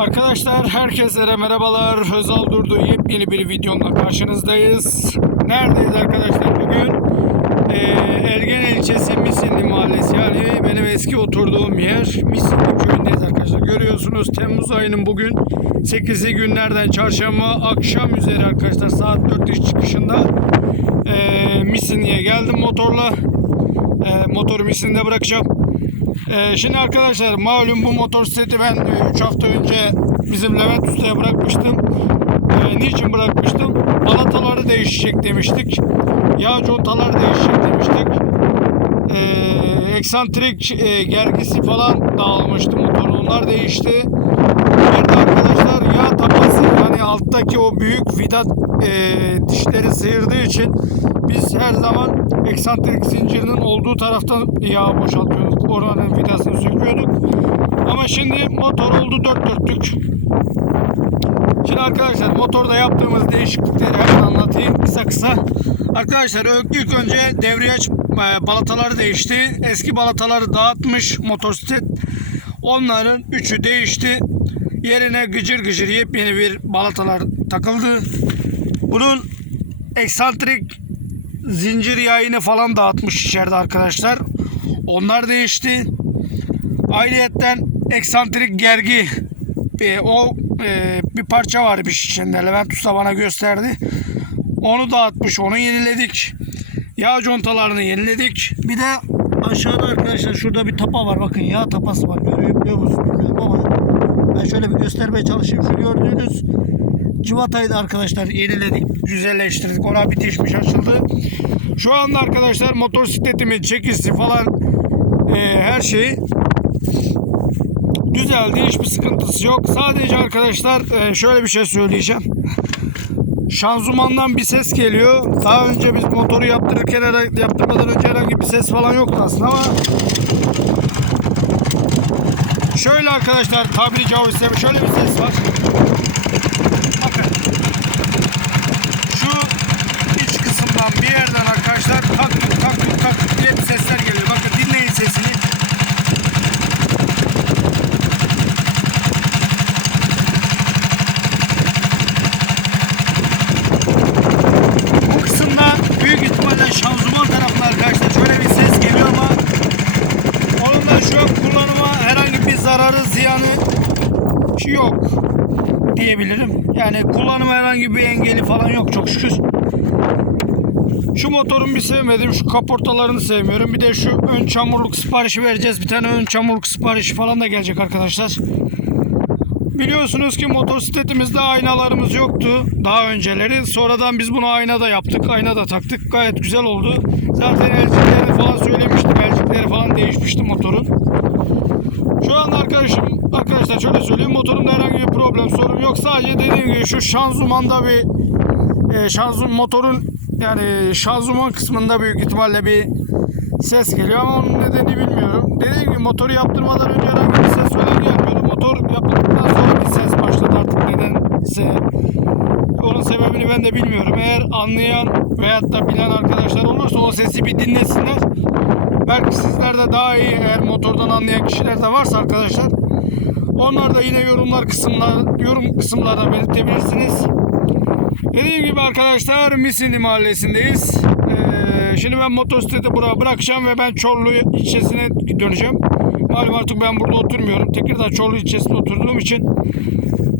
Arkadaşlar herkese merhabalar. Özal Durdu yepyeni bir videomla karşınızdayız. Neredeyiz arkadaşlar bugün? Ee, Ergen ilçesi Misinli mahallesi yani benim eski oturduğum yer Misinli köyündeyiz arkadaşlar. Görüyorsunuz Temmuz ayının bugün 8'i günlerden çarşamba akşam üzeri arkadaşlar saat 4 iş çıkışında ee, Misinli'ye geldim motorla. Ee, motoru Misinli'de bırakacağım. Ee, şimdi arkadaşlar malum bu motosikleti ben 3 hafta önce bizim Levent Usta'ya bırakmıştım. Ee, niçin bırakmıştım? Balataları değişecek demiştik. Yağ contalar değişecek demiştik. Ee, eksantrik e, gergisi falan dağılmıştı motorun. Onlar değişti. Bir de arkadaşlar yağ tapası yani alttaki o büyük vida e, dişleri sıyırdığı için biz her zaman eksantrik zincirinin olduğu taraftan yağ boşaltıyorduk. Oranın vidasını söküyorduk. Ama şimdi motor oldu dört dörtlük. Şimdi arkadaşlar motorda yaptığımız değişiklikleri hemen anlatayım kısa kısa. Arkadaşlar ilk önce devriyaç e, balataları değişti. Eski balataları dağıtmış motosiklet. Onların üçü değişti. Yerine gıcır gıcır yepyeni bir balatalar takıldı. Bunun eksantrik zincir yayını falan dağıtmış içeride arkadaşlar. Onlar değişti. Ayrıyetten eksantrik gergi e, o e, bir parça varmış içinde. Levent Usta bana gösterdi. Onu dağıtmış. Onu yeniledik. Yağ contalarını yeniledik. Bir de aşağıda arkadaşlar şurada bir tapa var. Bakın yağ tapası var. Görüyor musunuz ben şöyle bir göstermeye çalışayım. Şu gördüğünüz civatayı da arkadaşlar yeniledik. Güzelleştirdik. Ona bir dişmiş açıldı. Şu anda arkadaşlar motosikletimin çekisi falan e, her şeyi düzeldi. Hiçbir sıkıntısı yok. Sadece arkadaşlar e, şöyle bir şey söyleyeceğim. Şanzımandan bir ses geliyor. Daha önce biz motoru yaptırırken yaptırmadan önce herhangi bir ses falan yoktu aslında ama şöyle arkadaşlar tabiri caizse şöyle bir ses var. Bakın. Şu iç kısımdan bir yerden arkadaşlar tak tuk tak tuk tak tuk diye bir sesler geliyor. Bakın dinleyin sesini. Bu kısımdan büyük ihtimalle şanzıman tarafına arkadaşlar şöyle bir ses geliyor ama onun da şu an kullanıma herhangi bir zararı ziyanı yok diyebilirim. Yani kullanıma herhangi bir engeli falan yok çok şükür. Şu motorun bir sevmedim. Şu kaportalarını sevmiyorum. Bir de şu ön çamurluk siparişi vereceğiz. Bir tane ön çamurluk siparişi falan da gelecek arkadaşlar. Biliyorsunuz ki motosikletimizde aynalarımız yoktu daha önceleri. Sonradan biz bunu aynada yaptık. Ayna da taktık. Gayet güzel oldu. Zaten elciklerini falan söylemiştim. Elcikleri falan değişmişti motorun. Şu an arkadaşım arkadaşlar şöyle söyleyeyim. Motorumda herhangi bir problem sorun yok. Sadece dediğim gibi şu şanzımanda bir e, şanzım motorun yani şanzıman kısmında büyük ihtimalle bir ses geliyor ama onun nedenini bilmiyorum. Dediğim gibi motoru yaptırmadan önce herhangi bir ses falan gelmiyordu. Motor yapıldıktan sonra bir ses başladı artık nedense. Onun sebebini ben de bilmiyorum. Eğer anlayan veyahut da bilen arkadaşlar olursa o sesi bir dinlesinler. Belki sizler de daha iyi eğer motordan anlayan kişiler de varsa arkadaşlar. Onlar da yine yorumlar kısımlar yorum kısımlarda belirtebilirsiniz. Dediğim gibi arkadaşlar Misini mahallesindeyiz. Ee, şimdi ben motosikleti buraya bırakacağım ve ben Çorlu ilçesine döneceğim. Malum artık ben burada oturmuyorum. Tekirdağ Çorlu ilçesinde oturduğum için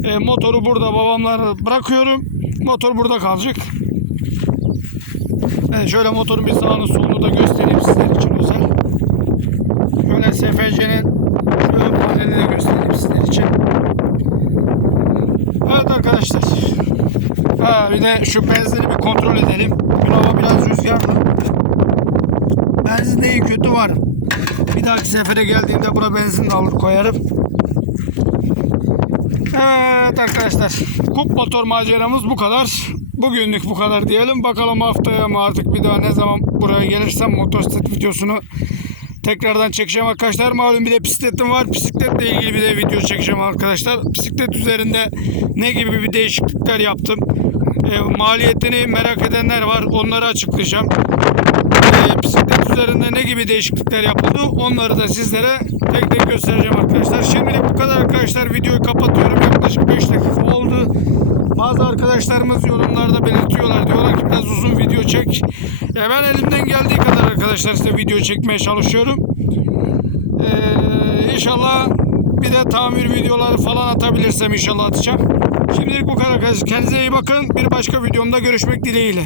e, motoru burada babamlara bırakıyorum. Motor burada kalacak. Evet, şöyle motorun bir sağını solunu da göstereyim sizler için özel. Şöyle SFC'nin şu ön panelini de göstereyim sizler için. Evet arkadaşlar. Ha bir de şu benzini bir kontrol edelim. Bugün hava biraz rüzgarlı. Benzin iyi kötü var. Bir dahaki sefere geldiğimde bura benzin de alır koyarım. Evet arkadaşlar. Kup motor maceramız bu kadar. Bugünlük bu kadar diyelim. Bakalım haftaya mı artık bir daha ne zaman buraya gelirsem motosiklet videosunu tekrardan çekeceğim arkadaşlar. Malum bir de bisikletim var. Bisikletle ilgili bir de video çekeceğim arkadaşlar. Bisiklet üzerinde ne gibi bir değişiklikler yaptım. E, maliyetini merak edenler var. Onları açıklayacağım. E, bisiklet üzerinde ne gibi değişiklikler yapıldı onları da sizlere tek tek göstereceğim arkadaşlar. Şimdilik bu kadar arkadaşlar. Videoyu kapatıyorum. yaklaşık 5 dakika oldu. Bazı arkadaşlarımız yorumlarda belirtiyorlar. Diyorlar ki biraz uzun video çek. Ya ben elimden geldiği kadar arkadaşlar size video çekmeye çalışıyorum. Ee, inşallah bir de tamir videoları falan atabilirsem inşallah atacağım. Şimdilik bu kadar arkadaşlar. Kendinize iyi bakın. Bir başka videomda görüşmek dileğiyle.